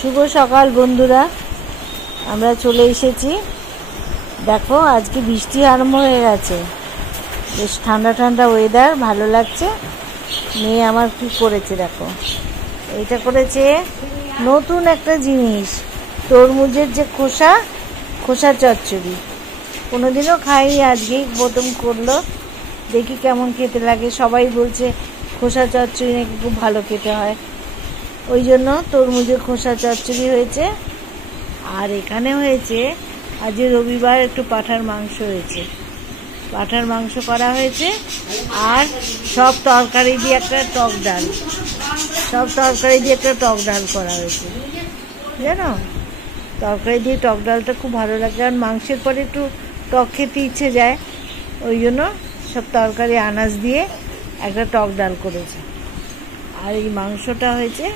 শুভ সকাল বন্ধুরা, আমরা চলে এসেছি। দেখো আজকে বৃষ্টি আরম্ভ হয়ে গেছে, বেশ ঠান্ডা ঠান্ডা ওয়েদার, ভালো লাগছে। মেয়ে আমার কি করেছে দেখো, এইটা করেছে নতুন একটা জিনিস, তরমুজের যে খোসা চচ্চড়ি। কোনোদিনও খাইনি, আজকেই প্রথম করলো, দেখি কেমন খেতে লাগে। সবাই বলছে খোসা চচ্চড়ি নাকি খুব ভালো খেতে হয়, ওই জন্য তরমুজের খোসা চচ্চড়ি হয়েছে। আর এখানে হয়েছে আজ রবিবার, একটু পাঁঠার মাংস হয়েছে, পাঁঠার মাংস করা হয়েছে। আর সব তরকারি দিয়ে একটা টক ডাল, করা হয়েছে। জানো, তরকারি দিয়ে টক ডালটা খুব ভালো লাগে, কারণ মাংসের পরে একটু টক খেতে ইচ্ছে যায়, ওই জন্য সব তরকারি আনাজ দিয়ে একটা টক ডাল করেছে। আর এই মাংসটা হয়েছে,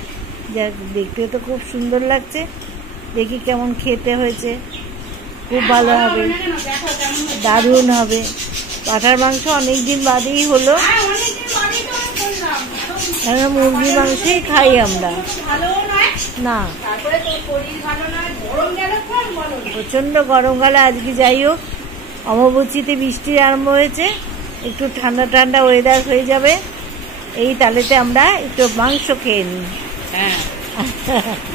যা দেখতে তো খুব সুন্দর লাগছে, দেখি কেমন খেতে হয়েছে। খুব ভালো হবে, দারুণ হবে। পাঁঠার মাংস অনেকদিন বাদেই হলো, মুরগির মাংসই খাই আমরা না। প্রচন্ড গরমকালে আজকে, যাই হোক, অমাবস্যাতে বৃষ্টি আরম্ভ হয়েছে, একটু ঠান্ডা ঠান্ডা ওয়েদার হয়ে যাবে, এই তালেতে আমরা একটু মাংস খেয়ে নিই।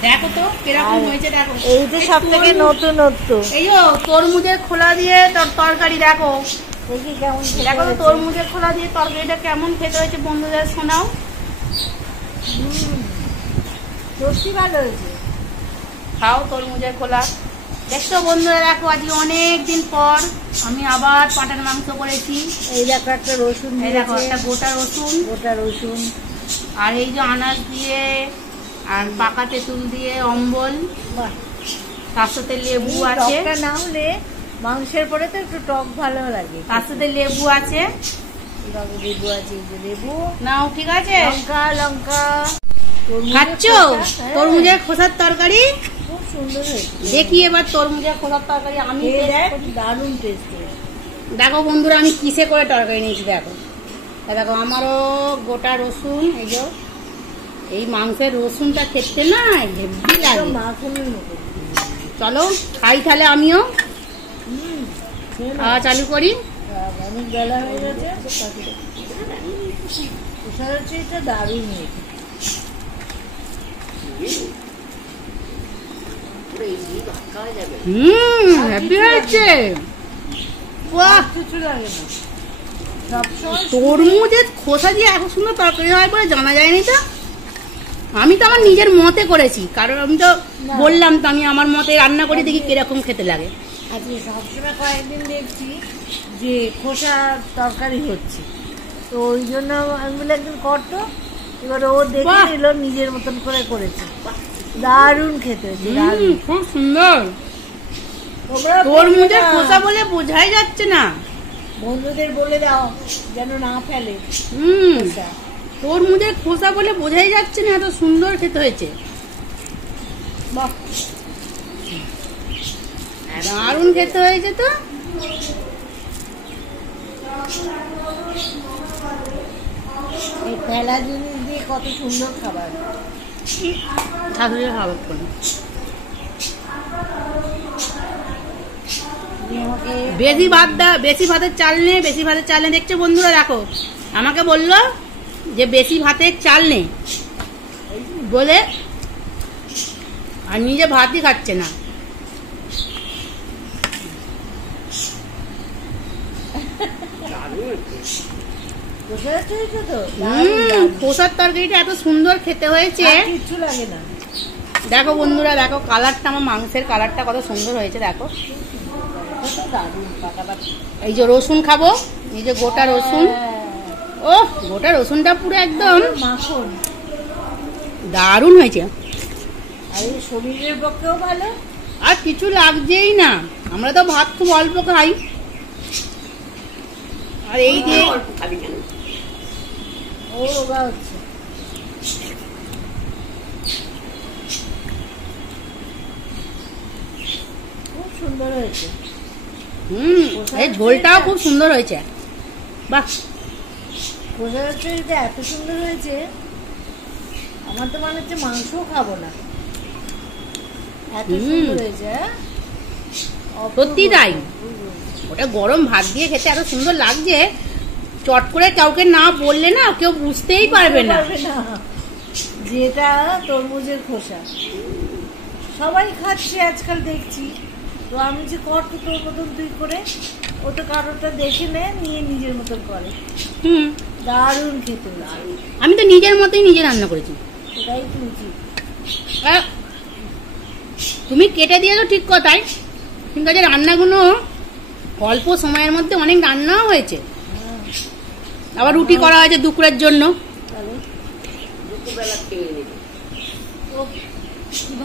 দেখো তো কিরকম হয়েছে, দেখো এই তো সব থেকে নতুনত্ব। এই তরমুজের খোলা দিয়ে তরকারি, দেখো দেখি কেমন। দেখো তো তরমুজের খোলা দিয়ে তরকারিটা কেমন খেতে হয়েছে, বন্ধুদের শোনাও। সত্যি ভালো হয়েছে, খাও তরমুজের খোলা। দেখছো বন্ধুরা, দেখো আজকে অনেক দিন পর আমি আবার পাঁঠার মাংস করেছি। এই দেখো একটা রসুন, এই দেখো একটা গোটা রসুন, আর এই যে আনাজ দিয়ে আর পাকা তেঁতুল দিয়ে অম্বল, তার সাথে লেবু আছে। না হলে মাংসের পরে তো একটু টক ভালো লাগে, তার সাথে লেবু আছে, লেবু নাও, ঠিক আছে। লঙ্কা খাচ্ছ তরমুজের খোসার তরকারি, খুব সুন্দর হয়েছে। দেখি এবার তরমুজের খোসার তরকারি আমি দারুণ টেস্ট। দেখো বন্ধুরা, আমি কিসে করে তরকারি নিয়েছি, দেখো দেখো আমারও গোটা রসুন। এই যে এই মাংসের রসুনটা খেতে না হেভি লাগে, চলো খাই তাহলে। আমিও খাওয়া চালু করি। অনেক বেলা হয়ে গেছে, এটা দারুণ হয়েছে। হেভি হয়েছে, কিছু লাগে না। তরমুজের খোসা দিয়ে এত সুন্দর তরকারি হয় বলে জানা যায়নি তো। আমি তো আমার নিজের মতে করেছি, কারণ আমি তো বললাম তো আমি আমার মতে রান্না করি, দেখি কিরকম খেতে লাগে। আজকে সবসময় কয়েকদিন দেখছি যে খোসা তরকারি হচ্ছে, তো ওই জন্য আমি বলে একদিন করতো। এবার ও দেখে নিল, নিজের মতন করে করেছে, দারুণ খেতে হয়েছে, খুব সুন্দর। তরমুজের খোসা বলে বোঝাই যাচ্ছে না, বন্ধুদের বলে দাও যেন না ফেলে। তরমুজের খোসা বলে বোঝাই যাচ্ছে না, এত সুন্দর খেতে হয়েছে, দারুণ খেতে হয়েছে। তো এই ফেলা জিনিস দিয়ে কত সুন্দর খাবার, ঠাকুরের খাবার করে। বেশি ভাতের চাল নেই, দেখছো বন্ধুরা, দেখো আমাকে বললো যে বেশি ভাতের চাল নেই বলে, আর নিজে ভাতই খাচ্ছে না। খোসার তরকারিটা এত সুন্দর খেতে হয়েছে, কিচ্ছু লাগে না। দেখো বন্ধুরা, দেখো কালারটা, আমার মাংসের কালারটা কত সুন্দর হয়েছে, দেখো। এই যে রসুন খাবো, এই যে গোটা রসুন, ও গোটা রসুনটা পুরো একদম মাখন, দারুণ হয়েছে। আর এই শরীরের পক্ষেও ভালো, আর কিছু লাগছেই না, আমরা তো ভাত খুব অল্প খাই, আর এই দিয়ে ও রোগা হচ্ছে। খুব সুন্দর হয়েছে। এই ঝোলটাও খুব সুন্দর হয়েছে, বাহ। খোসা চচ্চড়িটা এত সুন্দর হয়েছে, আমার তো মনে হচ্ছে মাংসও খাবো না, এত সুন্দর হয়েছে। সত্যি তাই, ওটা গরম ভাত দিয়ে খেতে এত সুন্দর লাগছে, চট করে কাউকে না বললে না কেউ বুঝতেই পারবে না। যেটা তরমুজের খোসা সবাই খাচ্ছে আজকাল দেখছি, তো আমি যে কর তো তোর মতন তুই করে, ও তো কারোরটা দেখে নিয়ে নিজের মতন করে। দারুণ খেতে। আমি তো নিজের মতোই নিজে রান্না করেছি, এটাই তো উচিত। তুমি কেটে দিয়েছো ঠিক কথাই, কিন্তু আজ রান্নাগুলো অল্প সময়ের মধ্যে অনেক রান্নাও হয়েছে। আবার রুটি করা হয়েছে দুপুরের জন্য।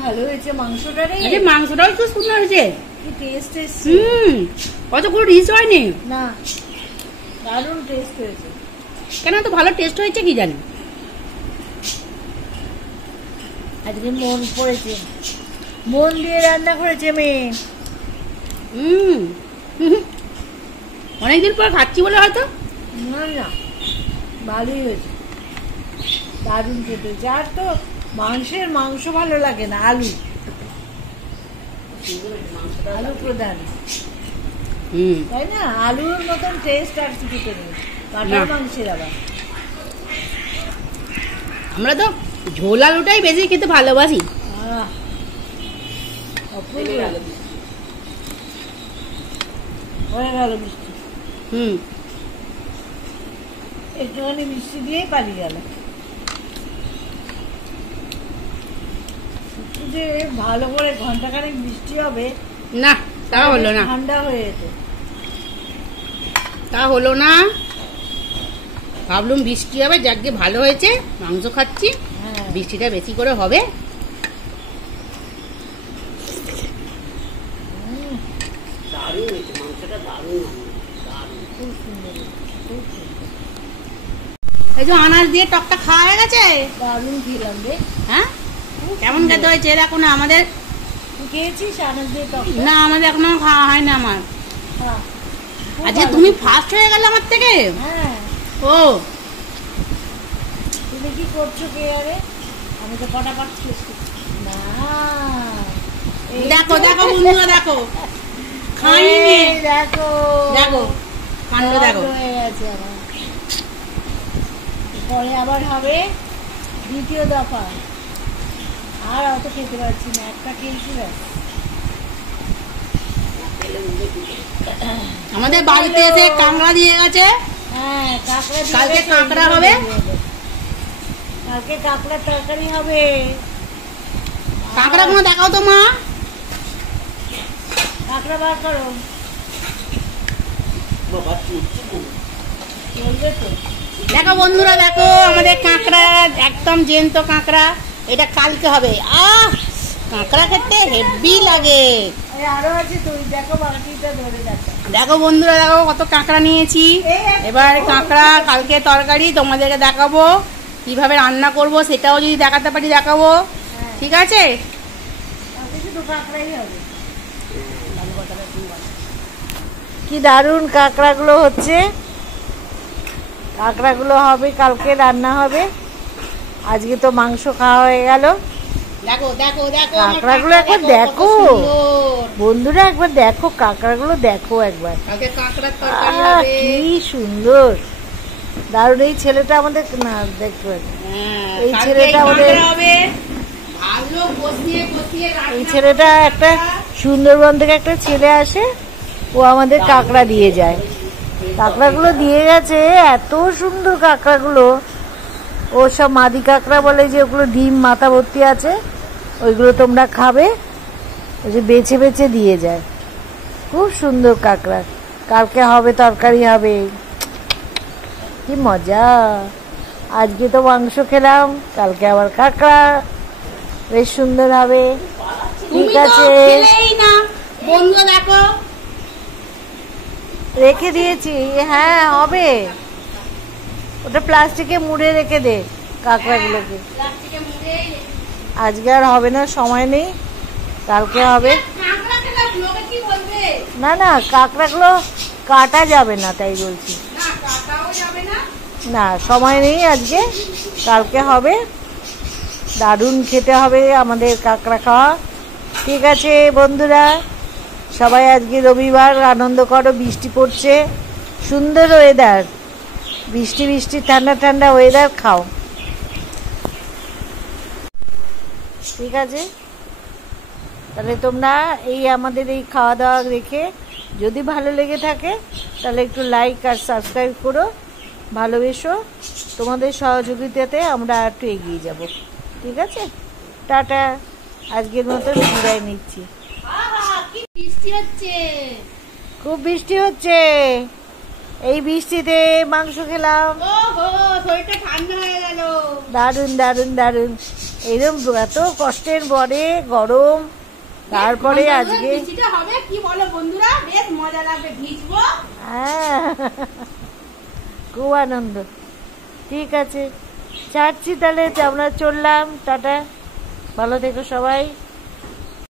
ভালো হয়েছে মাংসটা রে, মাংসটাও খুব সুন্দর হয়েছে, কি টেস্ট এসছে। অতগুলো রিচ হয়নি না, দারুণ টেস্ট হয়েছে। কেন তো ভালো টেস্ট হয়েছে কি জানি, আজকে মন পড়েছে, মন দিয়ে রান্না করেছে মেয়ে। অনেকদিন পর খাচ্ছি বলে হয়তো। না না, ভালোই হয়েছে, দারুণ খেতে। যার তো মাংস ভালো লাগে না, আলু প্রধান, তাই না? আলুর মতন টেস্ট আর কিছুতে নেই কাঁঠাল মাংসের। আবার আমরা তো ঝোল আলুটাই বেশি খেতে ভালোবাসি। হয়ে গেল মিষ্টি, একটুখানি মিষ্টি দিয়েই পালিয়ে গেল। যে ভালো করে ঘন্টাখানেক বৃষ্টি হবে না, তা হলো না, ঠান্ডা হয়ে যেত, তা হলো না। ভাবলুম বৃষ্টি হবে, যাকে ভালো হয়েছে, মাংস খাচ্ছি, বৃষ্টিটা বেশি করে হবে। এই যে আনাজ দিয়ে টকটা খাওয়া হয়ে গেছে, দারুণ খেলাম রে। হ্যাঁ, কেমন খেতে হয়েছে দেখো না। আমাদের খেয়েছিস আনাজ দিয়ে টক? না, আমাদের এখনো খাওয়া হয় না আমার। আচ্ছা, তুমি ফার্স্ট হয়ে গেলে আমার থেকে। হ্যাঁ। ও তুমি কি করছো কে? আরে আমি তো কটা পাচ্ছি না। দেখো দেখো বন্ধুরা, দেখো খাইনি, দেখো দেখো কাণ্ড দেখো। হয়ে গেছে আমার। পরে আবার হবে দ্বিতীয় দফা, আর অত খেতে পারছি না, একটা খেয়েছি। আমাদের বাড়িতে এসে কাঁকড়া দিয়ে গেছে। হ্যাঁ, কালকে কাঁকড়া হবে, কালকে কাঁকড়ার তরকারি হবে। কাঁকড়া কোনো দেখাও তো মা, কাঁকড়া বার করো, চলবে তো। দেখো বন্ধুরা, দেখো আমাদের কাঁকড়া, একদম জ্যান্ত কাঁকড়া। এটা কালকে হবে। কাঁকড়া খেতে হেভি লাগে। আরো আছে তুই দেখো, বাকিটা ধরে দেখো। দেখো বন্ধুরা, দেখো কত কাঁকড়া নিয়েছি। এবার কাঁকড়া কালকে তরকারি তোমাদেরকে দেখাবো, কিভাবে রান্না করব সেটাও যদি দেখাতে পারি দেখাবো। ঠিক আছে, কি দারুণ কাঁকড়াগুলো হচ্ছে, কাঁকড়াগুলো হবে কালকে, রান্না হবে। আজকে তো মাংস খাওয়া হয়ে গেল। দেখো দেখো দেখো কাঁকড়াগুলো একবার দেখো বন্ধুরা, একবার দেখো কাঁকড়াগুলো, দেখো একবার, কি সুন্দর, দারুণ। এই ছেলেটা আমাদের না দেখতে পাচ্ছি, এই ছেলেটা আমাদের, এই ছেলেটা একটা সুন্দরবন থেকে একটা ছেলে আসে, ও আমাদের কাঁকড়া দিয়ে যায়। কাঁকড়াগুলো দিয়ে গেছে, এত সুন্দর কাঁকড়াগুলো। ও সব মাদি কাঁকড়া বলে, যে ওগুলো ডিম মাথা ভর্তি আছে, ওইগুলো তোমরা খাবে, ওই যে বেছে বেছে দিয়ে যায়। খুব সুন্দর কাঁকড়া, কালকে হবে তরকারি হবে, কি মজা। আজকে তো মাংস খেলাম, কালকে আবার কাঁকড়া, বেশ সুন্দর হবে। ঠিক আছে, বন্ধু দেখো রেখে দিয়েছি। হ্যাঁ হবে, ওটা প্লাস্টিকে মুড়ে রেখে দে কাঁকড়াগুলোকে। আজকে আর হবে না, সময় নেই, কালকে হবে। না না, কাঁকড়াগুলো কাটা যাবে না, তাই বলছি। না, সময় নেই আজকে, কালকে হবে। দারুণ খেতে হবে আমাদের কাঁকড়া খাওয়া, ঠিক আছে বন্ধুরা, সবাই আজকে রবিবার আনন্দ করো। বৃষ্টি পড়ছে, সুন্দর ওয়েদার, বৃষ্টি বৃষ্টি ঠান্ডা ঠান্ডা ওয়েদার, খাও। ঠিক আছে, তাহলে তোমরা এই আমাদের এই খাওয়া দাওয়া দেখে যদি ভালো লেগে থাকে তাহলে একটু লাইক আর সাবস্ক্রাইব করো, ভালোবেসো। তোমাদের সহযোগিতাতে আমরা একটু এগিয়ে যাব। ঠিক আছে, টাটা, আজকের মতো বিদায় নিচ্ছি। কি বৃষ্টি হচ্ছে, খুব বৃষ্টি হচ্ছে, এই বৃষ্টিতে মাংস খেলাম, ওহো শরীরটা ঠান্ডা হয়ে গেল। দারুণ দারুণ দারুণ। এইরকম এত কষ্টের পরে গরম, তারপরে আজকে বৃষ্টিটা হবে, কি বলো বন্ধুরা, বেশ মজা লাগবে, ভিজবো। হ্যাঁ, খুব আনন্দ। ঠিক আছে, ছাড়ছি তাহলে, আমরা চললাম, টাটা, ভালো থেকো সবাই।